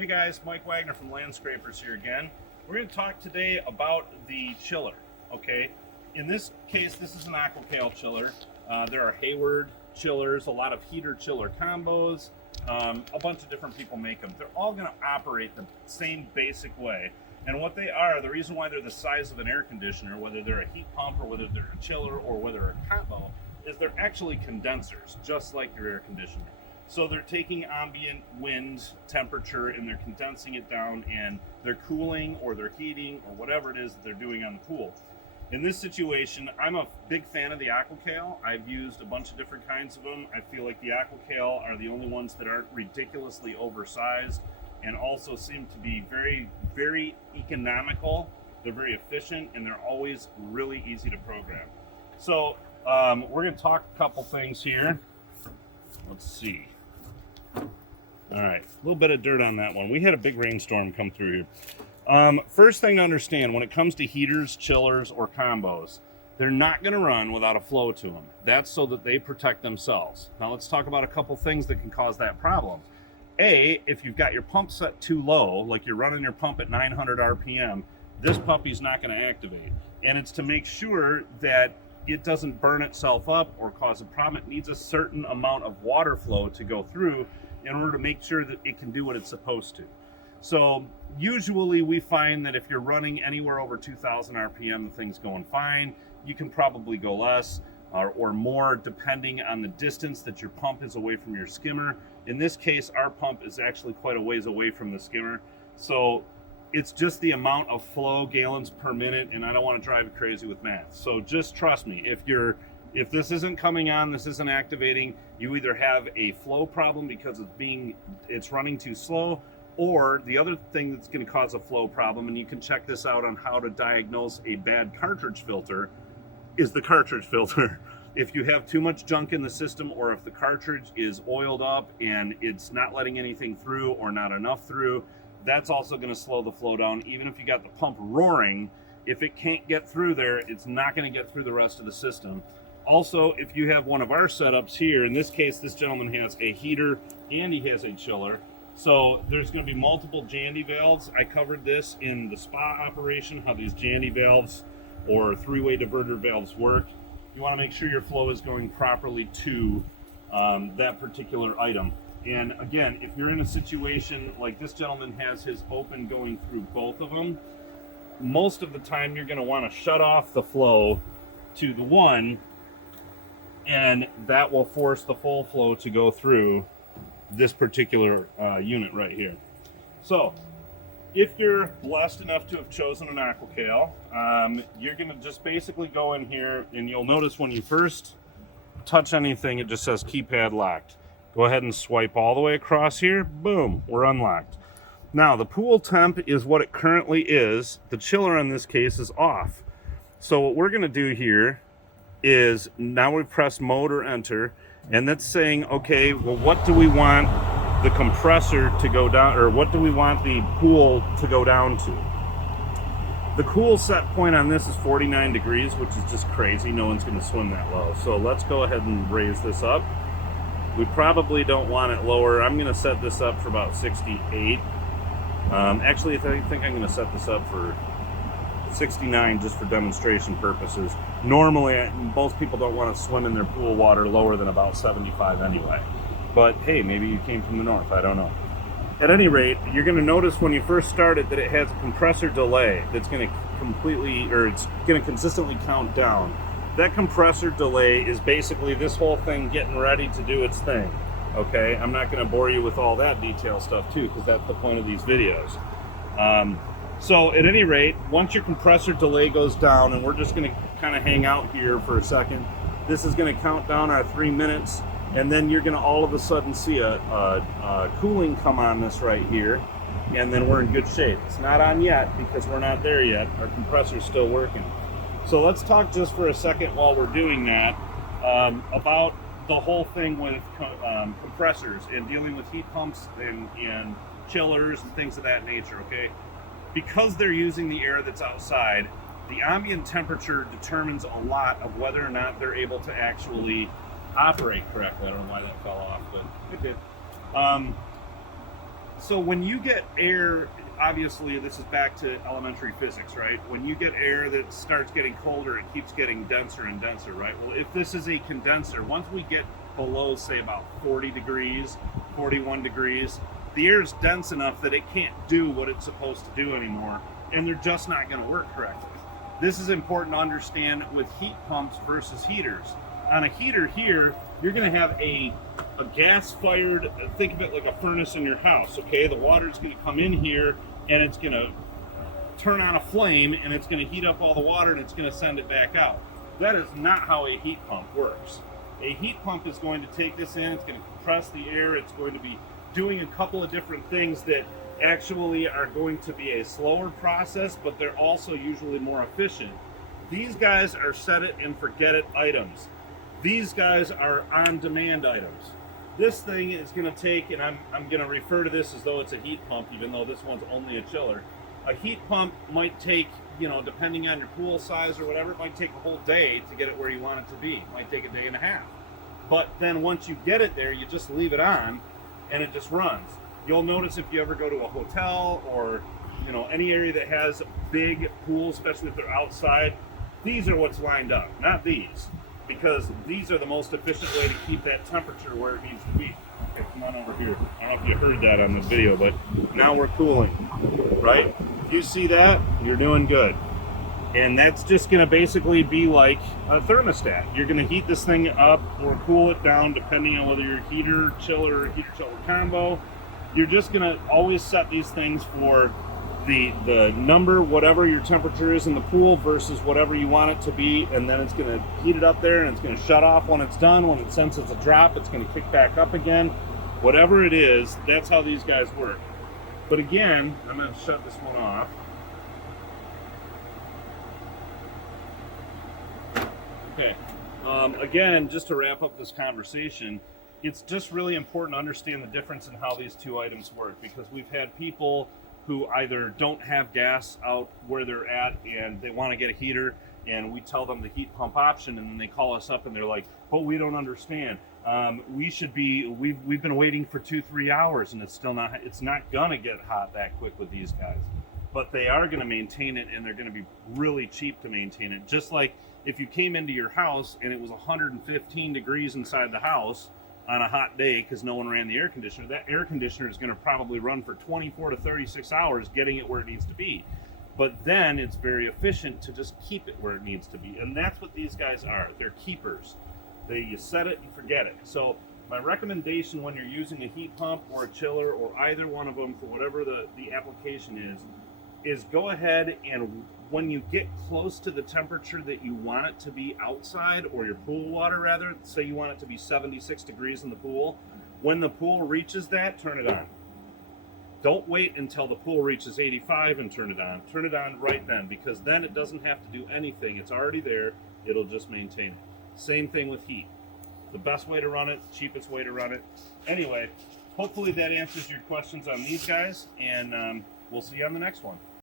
Hey guys, Mike Wagner from Landscrapers here again. We're going to talk today about the chiller, okay? In this case, this is an AquaCal chiller. There are Hayward chillers, a lot of heater chiller combos, a bunch of different people make them. They're all going to operate the same basic way. And what they are, the reason why they're the size of an air conditioner, whether they're a heat pump or whether they're a chiller or whether they're a combo, is they're actually condensers, just like your air conditioner. So they're taking ambient wind temperature and they're condensing it down and they're cooling or they're heating or whatever it is that they're doing on the pool. In this situation, I'm a big fan of the AquaCal. I've used a bunch of different kinds of them. I feel like the AquaCal are the only ones that aren't ridiculously oversized and also seem to be very, very economical. They're very efficient and they're always really easy to program. So we're going to talk a couple things here. Let's see. All right, a little bit of dirt on that one. We had a big rainstorm come through here. First thing to understand, when it comes to heaters, chillers, or combos, they're not going to run without a flow to them. That's so that they protect themselves. Now let's talk about a couple things that can cause that problem. A, if you've got your pump set too low, like you're running your pump at 900 RPM, this puppy's not going to activate. And it's to make sure that it doesn't burn itself up or cause a problem. It needs a certain amount of water flow to go through in order to make sure that it can do what it's supposed to. So usually we find that if you're running anywhere over 2000 RPM, the thing's going fine. You can probably go less or more depending on the distance that your pump is away from your skimmer. In this case, our pump is actually quite a ways away from the skimmer. So it's just the amount of flow, gallons per minute, and I don't want to drive you crazy with math. So just trust me, if this isn't coming on, this isn't activating, you either have a flow problem because it's running too slow, or the other thing that's going to cause a flow problem, and you can check this out on how to diagnose a bad cartridge filter, is the cartridge filter. If you have too much junk in the system, or if the cartridge is oiled up and it's not letting anything through or not enough through, that's also going to slow the flow down. Even if you got the pump roaring, if it can't get through there, it's not going to get through the rest of the system. Also, if you have one of our setups here, in this case, this gentleman has a heater and he has a chiller. So there's going to be multiple Jandy valves. I covered this in the spa operation, how these Jandy valves or three-way diverter valves work. You want to make sure your flow is going properly to that particular item. And again, if you're in a situation like this gentleman has his open going through both of them, most of the time you're going to want to shut off the flow to the one, and that will force the full flow to go through this particular unit right here. So if you're blessed enough to have chosen an AquaCal, you're going to just basically go in here, and you'll notice when you first touch anything, it just says keypad locked. Go ahead and swipe all the way across here. Boom, we're unlocked. Now, the pool temp is what it currently is. The chiller in this case is off. So what we're going to do here is now we press mode or enter, and that's saying, okay, well, what do we want the compressor to go down, or what do we want the pool to go down to? The cool set point on this is 49 degrees, which is just crazy. No one's going to swim that low. So let's go ahead and raise this up. We probably don't want it lower. I'm going to set this up for about 68. Actually, I think I'm going to set this up for 69 just for demonstration purposes. Normally, most people don't want to swim in their pool water lower than about 75 anyway. But hey, maybe you came from the north, I don't know. At any rate, you're going to notice when you first start it that it has a compressor delay that's going to it's going to consistently count down. That compressor delay is basically this whole thing getting ready to do its thing. Okay, I'm not going to bore you with all that detail stuff too, because that's the point of these videos. So at any rate, once your compressor delay goes down, and we're just going to kind of hang out here for a second, this is going to count down our 3 minutes, and then you're going to all of a sudden see a cooling come on this right here, and then we're in good shape. It's not on yet because we're not there yet. Our compressor's still working. So let's talk just for a second while we're doing that about the whole thing with compressors and dealing with heat pumps and chillers and things of that nature, okay? Because they're using the air that's outside, the ambient temperature determines a lot of whether or not they're able to actually operate correctly. I don't know why that fell off, but it did. So when you get air, obviously this is back to elementary physics, right? When you get air that starts getting colder, it keeps getting denser and denser, right? Well, if this is a condenser, once we get below, say, about 40 degrees, 41 degrees, the air is dense enough that it can't do what it's supposed to do anymore, and they're just not going to work correctly. This is important to understand with heat pumps versus heaters. On a heater here, you're going to have a gas-fired, think of it like a furnace in your house, okay? The water's going to come in here, and it's going to turn on a flame, and it's going to heat up all the water, and it's going to send it back out. That is not how a heat pump works. A heat pump is going to take this in, it's going to compress the air, it's going to be doing a couple of different things that actually are going to be a slower process, but they're also usually more efficient. These guys are set it and forget it items. These guys are on-demand items. This thing is going to take, and I'm going to refer to this as though it's a heat pump, even though this one's only a chiller. A heat pump might take, you know, depending on your pool size or whatever, it might take a whole day to get it where you want it to be. It might take a day and a half. But then once you get it there, you just leave it on, and it just runs. You'll notice if you ever go to a hotel or, you know, any area that has big pools, especially if they're outside, these are what's lined up, not these. Because these are the most efficient way to keep that temperature where it needs to be. Okay, come on over here. I don't know if you heard that on the video, but now we're cooling, right? If you see that, you're doing good. And that's just gonna basically be like a thermostat. You're gonna heat this thing up or cool it down depending on whether you're heater, chiller combo. You're just gonna always set these things for the number, whatever your temperature is in the pool versus whatever you want it to be, and then it's going to heat it up there and it's going to shut off when it's done. When it senses a drop, it's going to kick back up again. Whatever it is, that's how these guys work. But again, I'm going to shut this one off. Okay. Again, just to wrap up this conversation, it's just really important to understand the difference in how these two items work, because we've had people who either don't have gas out where they're at and they want to get a heater, and we tell them the heat pump option, and then they call us up and they're like, "But we don't understand. We've been waiting for 2-3 hours and it's not gonna get hot that quick with these guys." But they are gonna maintain it, and they're gonna be really cheap to maintain it. Just like if you came into your house and it was 115 degrees inside the house on a hot day because no one ran the air conditioner, that air conditioner is going to probably run for 24 to 36 hours getting it where it needs to be. But then it's very efficient to just keep it where it needs to be. And that's what these guys are. They're keepers. You set it and forget it. So my recommendation when you're using a heat pump or a chiller or either one of them for whatever the application is go ahead and when you get close to the temperature that you want it to be outside, or your pool water rather, say you want it to be 76 degrees in the pool, when the pool reaches that, turn it on. Don't wait until the pool reaches 85 and turn it on. Turn it on right then, because then it doesn't have to do anything. It's already there. It'll just maintain it. Same thing with heat. The best way to run it, cheapest way to run it. Anyway, hopefully that answers your questions on these guys, and we'll see you on the next one.